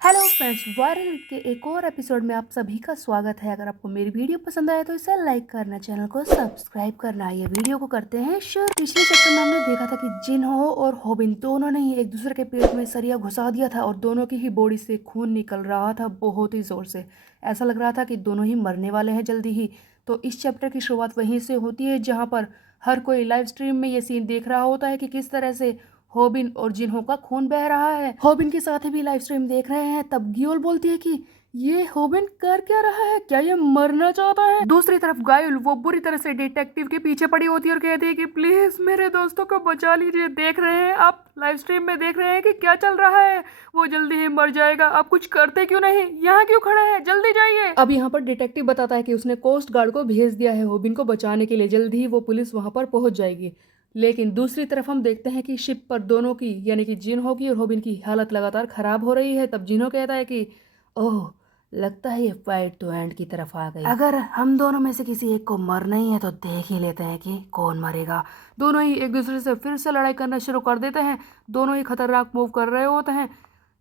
Hello friends, viral के एक और एपिसोड में आप सभी का स्वागत है। अगर आपको मेरी वीडियो पसंद आए तो इसे लाइक करना, चैनल को सब्सक्राइब करना। ये वीडियो को करते हैं शुरू। पिछले चैप्टर में हमने देखा था कि जिनहो और होबिन दोनों ने ही एक दूसरे के पेट में सरिया घुसा दिया था और दोनों की ही बॉडी से खून निकल रहा था बहुत ही जोर से। ऐसा लग रहा था कि दोनों ही मरने वाले हैं जल्दी ही। तो इस चैप्टर की शुरुआत वहीं से होती है जहाँ पर हर कोई लाइव स्ट्रीम में ये सीन देख रहा होता है कि किस तरह से होबिन और जिन्हो का खून बह रहा है। होबिन के साथ भी लाइव स्ट्रीम देख रहे हैं। तब गियोल बोलती है कि ये होबिन कर क्या रहा है, क्या ये मरना चाहता है। दूसरी तरफ गायुल वो बुरी तरह से डिटेक्टिव के पीछे पड़ी होती है और कहती है कि प्लीज मेरे दोस्तों को बचा लीजिए। देख रहे हैं आप लाइव स्ट्रीम में, देख रहे हैं कि क्या चल रहा है, वो जल्दी ही मर जाएगा। आप कुछ करते क्यों नहीं, यहाँ क्यों खड़े हैं, जल्दी जाइए। अब यहाँ पर डिटेक्टिव बताता है कि उसने कोस्ट गार्ड को भेज दिया है होबिन को बचाने के लिए, जल्दी ही वो पुलिस वहां पर पहुंच जाएगी। लेकिन दूसरी तरफ हम देखते हैं कि शिप पर दोनों की यानी कि जिन्हो की और होबिन की हालत लगातार खराब हो रही है। तब जिन्हो कहता है कि ओह, लगता है ये फाइट तो एंड की तरफ आ गई। अगर हम दोनों में से किसी एक को मरना ही है तो देख ही लेते हैं कि कौन मरेगा। दोनों ही एक दूसरे से फिर से लड़ाई करना शुरू कर देते हैं। दोनों ही खतरनाक मूव कर रहे होते हैं।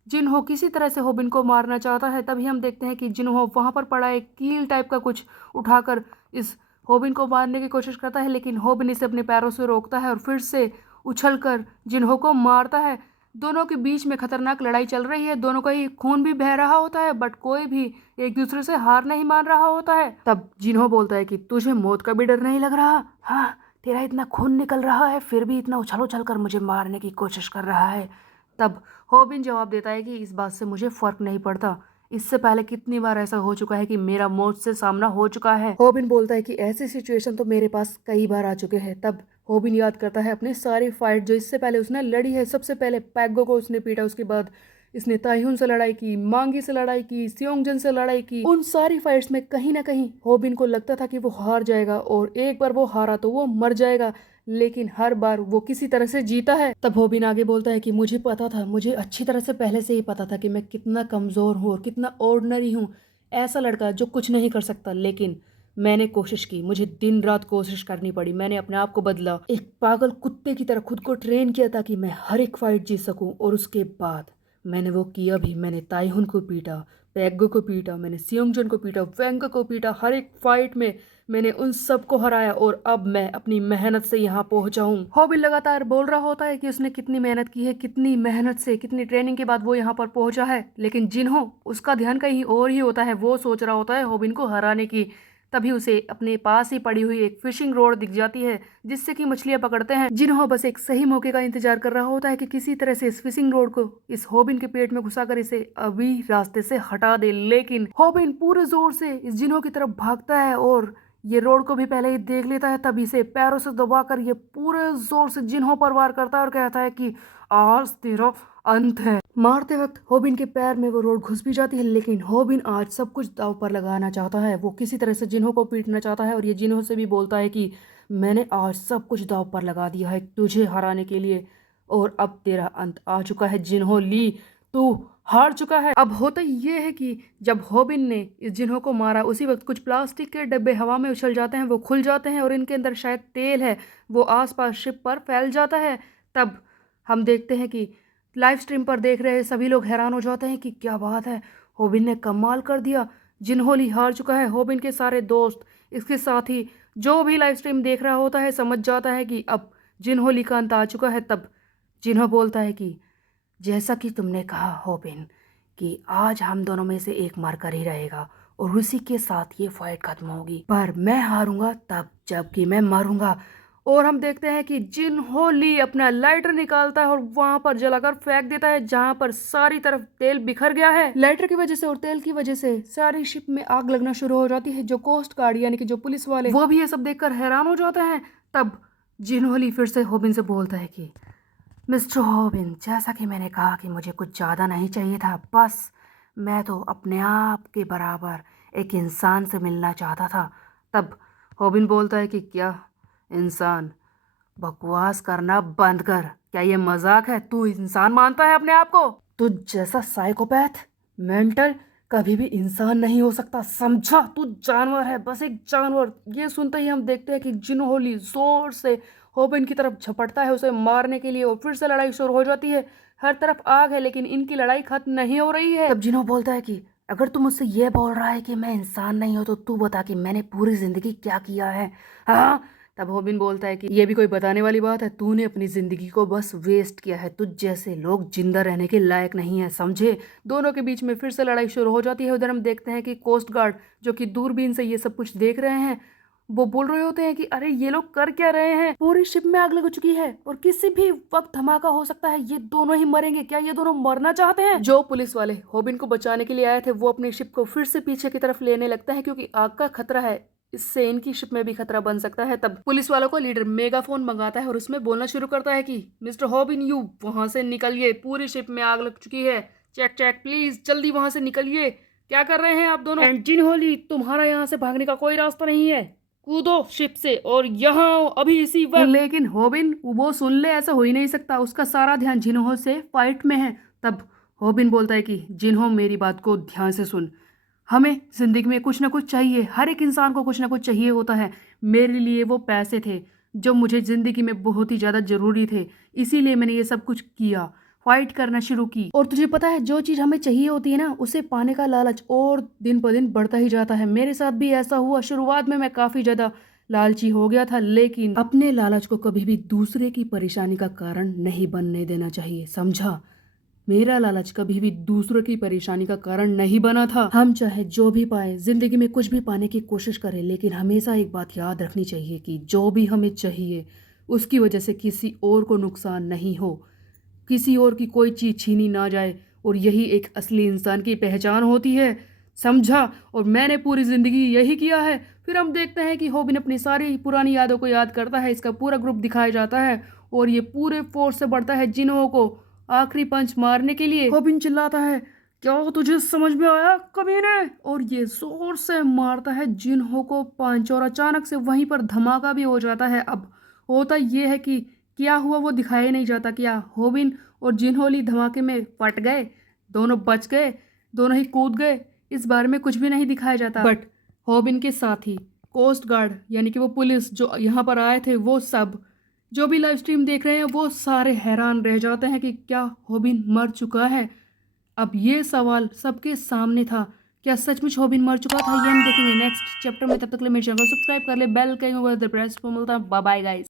जिन्हो किसी तरह से होबिन को मारना चाहता है। तभी हम देखते हैं कि जिन्हो वहां पर पड़ा एक कील टाइप का कुछ उठाकर इस होबिन को मारने की कोशिश करता है, लेकिन होबिन इसे अपने पैरों से रोकता है और फिर से उछलकर जिन्हो को मारता है। दोनों के बीच में खतरनाक लड़ाई चल रही है। दोनों का ही खून भी बह रहा होता है, बट कोई भी एक दूसरे से हार नहीं मान रहा होता है। तब जिन्हो बोलता है कि तुझे मौत का भी डर नहीं लग रहा? हाँ, तेरा इतना खून निकल रहा है फिर भी इतना उछल उछल कर मुझे मारने की कोशिश कर रहा है। तब होबिन जवाब देता है कि इस बात से मुझे फर्क नहीं पड़ता। इससे पहले कितनी बार ऐसा हो चुका है कि मेरा मौत से सामना हो चुका है। होबिन बोलता है कि ऐसी सिचुएशन तो मेरे पास कई बार आ चुके हैं। तब होबिन याद करता है अपनी सारी फाइट जो इससे पहले उसने लड़ी है। सबसे पहले पैगो को उसने पीटा, उसके बाद इसने ताइहुन से लड़ाई की, मांगी से लड़ाई की, सियोंगजन से लड़ाई की। उन सारी फाइट्स में कहीं ना कहीं होबिन को लगता था कि वो हार जाएगा और एक बार वो हारा तो वो मर जाएगा, लेकिन हर बार वो किसी तरह से जीता है। तब होबिन आगे बोलता है कि मुझे पता था, मुझे अच्छी तरह से पहले से ही पता था कि मैं कितना कमज़ोर हूँ और कितना ऑर्डिनरी हूँ, ऐसा लड़का जो कुछ नहीं कर सकता। लेकिन मैंने कोशिश की, मुझे दिन रात कोशिश करनी पड़ी, मैंने अपने आप को बदला, एक पागल कुत्ते की तरह खुद को ट्रेन किया ताकि मैं हर एक फाइट जीत सकूं। और उसके बाद मैंने वो किया भी। मैंने ताइहुन को पीटा, पैगो को पीटा, मैंने सियोंगजन को पीटा, वेंग को पीटा। हर एक फाइट में मैंने उन सबको हराया और अब मैं अपनी मेहनत से यहाँ पहुंचा हूँ। होबिन लगातार बोल रहा होता है कि उसने कितनी मेहनत की है, कितनी मेहनत से, कितनी ट्रेनिंग के बाद वो यहाँ पर पहुंचा है। लेकिन जिन्हो उसका ध्यान कहीं और ही होता है। वो सोच रहा होता है होबिन को हराने की। तभी उसे अपने पास ही पड़ी हुई एक फिशिंग रोड दिख जाती है जिससे कि मछलियां पकड़ते हैं। जिन्हो बस एक सही मौके का इंतजार कर रहा होता है कि किसी तरह से इस फिशिंग रोड को इस होबिन के पेट में घुसाकर इसे अभी रास्ते से हटा दे। लेकिन होबिन पूरे जोर से इस जिन्हो की तरफ भागता है और ये रोड को भी पहले ही देख लेता है। तभी इसे पैरों से दबाकर ये पूरे जोर से जिन्हो पर वार करता है और कहता है कि आज तेरा अंत है। मारते वक्त होबिन के पैर में वो रोड घुस भी जाती है, लेकिन होबिन आज सब कुछ दांव पर लगाना चाहता है। वो किसी तरह से जिन्हो को पीटना चाहता है और ये जिन्हो से भी बोलता है कि मैंने आज सब कुछ दांव पर लगा दिया है तुझे हराने के लिए और अब तेरा अंत आ चुका है। जिन्हो ली, तू हार चुका है। अब होता ये है कि जब होबिन ने इस जिन्हो को मारा उसी वक्त कुछ प्लास्टिक के डब्बे हवा में उछल जाते हैं, वो खुल जाते हैं और इनके अंदर शायद तेल है, वो आसपास शिप पर फैल जाता है। तब हम देखते हैं कि लाइव स्ट्रीम पर देख रहे सभी लोग हैरान हो जाते हैं कि क्या बात है, होबिन ने कमाल कर दिया, जिन्होली हार चुका है। होबिन के सारे दोस्त, इसके साथ ही जो भी लाइव स्ट्रीम देख रहा होता है समझ जाता है कि अब जिन्होली का अंत आ चुका है। तब जिन्हो बोलता है कि जैसा कि तुमने कहा होबिन कि आज हम दोनों में से एक मरकर ही रहेगा और उसी के साथ ये फाइट खत्म होगी, पर मैं हारूंगा तब जबकि मैं मरूंगा। और हम देखते हैं कि जिन्हो ली अपना लाइटर निकालता है और वहां पर जलाकर फेंक देता है जहां पर सारी तरफ तेल बिखर गया है। लाइटर की वजह से और तेल की वजह से सारी शिप में आग लगना शुरू हो जाती है। जो कोस्ट गार्ड यानी कि जो पुलिस वाले वो भी ये सब देखकर हैरान हो जाते हैं। तब जिन्हो ली फिर से होबिन से बोलता है कि मिस्टर होबिन, जैसा कि मैंने कहा कि मुझे कुछ ज़्यादा नहीं चाहिए था, बस मैं तो अपने आप के बराबर एक इंसान से मिलना चाहता था। तब होबिन बोलता है कि क्या इंसान? बकवास करना बंद कर। क्या ये मजाक है? तू इंसान मानता है अपने आप को? तू जैसा साइकोपैथ, मेंटल कभी भी इंसान नहीं हो सकता, समझा? तू जानवर है, बस एक जानवर। ये सुनते ही हम देखते हैं कि जिन्होली जोर से होबिन की तरफ झपटता है उसे मारने के लिए और फिर से लड़ाई शुरू हो जाती है। हर तरफ आग है लेकिन इनकी लड़ाई खत्म नहीं हो रही है। तब जिन्हो बोलता है कि अगर तुम मुझसे ये बोल रहा है कि मैं इंसान नहीं हूं तो तू बता कि मैंने पूरी जिंदगी क्या किया है। हाँ। तब होबिन बोलता है कि ये भी कोई बताने वाली बात है, तूने अपनी जिंदगी को बस वेस्ट किया है, तुझ जैसे लोग जिंदा रहने के लायक नहीं है, समझे। दोनों के बीच में फिर से लड़ाई शुरू हो जाती है। उधर हम देखते हैं कि कोस्ट गार्ड जो कि दूरबीन से ये सब कुछ देख रहे हैं वो बोल रहे होते हैं कि अरे ये लोग कर क्या रहे हैं, पूरी शिप में आग लग चुकी है और किसी भी वक्त धमाका हो सकता है, ये दोनों ही मरेंगे, क्या ये दोनों मरना चाहते हैं। जो पुलिस वाले होबिन को बचाने के लिए आए थे वो अपनी शिप को फिर से पीछे की तरफ लेने लगता है क्योंकि आग का खतरा है, इससे इनकी शिप में भी खतरा बन सकता है। तब पुलिस वालों को लीडर मेगाफोन मंगाता है और उसमें बोलना शुरू करता है कि मिस्टर हॉबिन यू वहां से निकलिए, पूरी शिप में आग लग चुकी है, चेक चेक प्लीज जल्दी वहां से निकलिए, क्या कर रहे हैं आप दोनों। एंजिन होली तुम्हारा यहाँ से भागने का कोई रास्ता नहीं है, कूदो शिप से और यहाँ आओ अभी इसी वक्त। लेकिन होबिन वो सुन ले, ऐसा हो ही नहीं सकता, उसका सारा ध्यान जिन्हो से फाइट में है। तब होबिन बोलता है कि जिन्हो मेरी बात को ध्यान से सुन, हमें जिंदगी में कुछ ना कुछ चाहिए, हर एक इंसान को कुछ ना कुछ चाहिए होता है। मेरे लिए वो पैसे थे जो मुझे जिंदगी में बहुत ही ज़्यादा ज़रूरी थे, इसीलिए मैंने ये सब कुछ किया, फाइट करना शुरू की। और तुझे पता है जो चीज़ हमें चाहिए होती है ना उसे पाने का लालच और दिन पर दिन बढ़ता ही जाता है। मेरे साथ भी ऐसा हुआ, शुरुआत में मैं काफ़ी ज़्यादा लालची हो गया था, लेकिन अपने लालच को कभी भी दूसरे की परेशानी का कारण नहीं बनने देना चाहिए, समझा। मेरा लालच कभी भी दूसरों की परेशानी का कारण नहीं बना था। हम चाहे जो भी पाए, जिंदगी में कुछ भी पाने की कोशिश करें, लेकिन हमेशा एक बात याद रखनी चाहिए कि जो भी हमें चाहिए उसकी वजह से किसी और को नुकसान नहीं हो, किसी और की कोई चीज़ छीनी ना जाए, और यही एक असली इंसान की पहचान होती है, समझा। और मैंने पूरी ज़िंदगी यही किया है। फिर हम देखते हैं कि होबिन अपनी सारी पुरानी यादों को याद करता है, इसका पूरा ग्रुप दिखाया जाता है और ये पूरे फोर्स से बढ़ता है जिन्हों को आखिरी पंच मारने के लिए। होबिन चिल्लाता है क्या तुझे समझ में आया कमीने, और ये जोर से मारता है जिन्हों को पंच और अचानक से वहीं पर धमाका भी हो जाता है। अब होता ये है कि क्या हुआ वो दिखाया नहीं जाता, क्या होबिन और जिनहोली धमाके में फट गए, दोनों बच गए, दोनों ही कूद गए, इस बारे में कुछ भी नहीं दिखाया जाता। बट होबिन के साथ ही कोस्ट गार्ड यानी कि वो पुलिस जो यहाँ पर आए थे, वो सब जो भी लाइव स्ट्रीम देख रहे हैं वो सारे हैरान रह जाते हैं कि क्या होबिन मर चुका है। अब ये सवाल सबके सामने था, क्या सचमुच होबिन मर चुका था, ये हम देखेंगे नेक्स्ट चैप्टर में। तब तक के लिए मेरे चैनल को सब्सक्राइब कर ले, बेल के प्रेस को मिलता है। Bye bye guys.